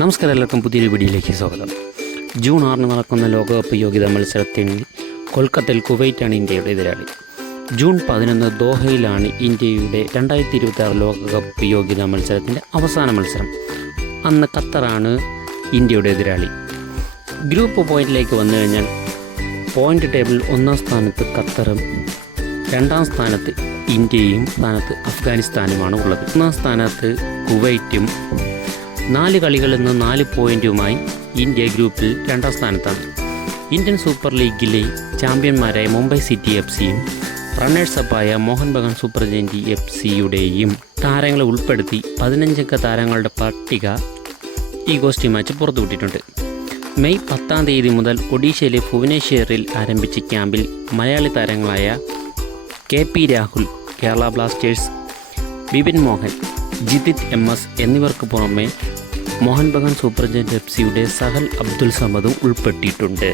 നമസ്കാരം, എല്ലാവർക്കും പുതിയൊരു വീഡിയോയിലേക്ക് സ്വാഗതം. ജൂൺ 6 നടക്കുന്ന ലോകകപ്പ് യോഗ്യതാ മത്സരത്തിൽ കൊൽക്കത്തയിൽ കുവൈറ്റാണ് ഇന്ത്യയുടെ എതിരാളി. ജൂൺ 11 ദോഹയിലാണ് ഇന്ത്യയുടെ 2026 ലോകകപ്പ് യോഗ്യതാ മത്സരത്തിൻ്റെ അവസാന മത്സരം. അന്ന് ഖത്തറാണ് ഇന്ത്യയുടെ എതിരാളി. ഗ്രൂപ്പ് പോയിന്റിലേക്ക് വന്നു കഴിഞ്ഞാൽ പോയിൻ്റ് ടേബിളിൽ 1-ാം സ്ഥാനത്ത് ഖത്തറും 2-ാം സ്ഥാനത്ത് ഇന്ത്യയും സ്ഥാനത്ത് അഫ്ഗാനിസ്ഥാനുമാണ് ഉള്ളത്. 1-ാം സ്ഥാനത്ത് കുവൈറ്റും 4 കളികളിൽ നിന്ന് 4 പോയിൻറ്റുമായി ഇന്ത്യ ഗ്രൂപ്പിൽ 2-ാം സ്ഥാനത്താണ്. ഇന്ത്യൻ സൂപ്പർ ലീഗിലെ ചാമ്പ്യന്മാരായ മുംബൈ സിറ്റി FC-യും റണ്ണേഴ്സപ്പായ മോഹൻ ബഗാൻ സൂപ്പർ ജയൻറ്റ് FC-യുടെയും താരങ്ങളെ ഉൾപ്പെടുത്തി 15 അംഗ താരങ്ങളുടെ പട്ടിക ഈ ഗോഷ്ടി മാച്ച് പുറത്തുവിട്ടിട്ടുണ്ട്. മെയ് 10-ാം തീയതി മുതൽ ഒഡീഷയിലെ ഭുവനേശ്വറിൽ ആരംഭിച്ച ക്യാമ്പിൽ മലയാളി താരങ്ങളായ KP Rahul, Kerala Blasters, Vipin Mohan, Jithin MS എന്നിവർക്ക് പുറമെ മോഹൻ ബഗാൻ സൂപ്പർ ജയൻറ്റ് FC-യുടെ സഹൽ അബ്ദുൽ സമദും ഉൾപ്പെട്ടിട്ടുണ്ട്.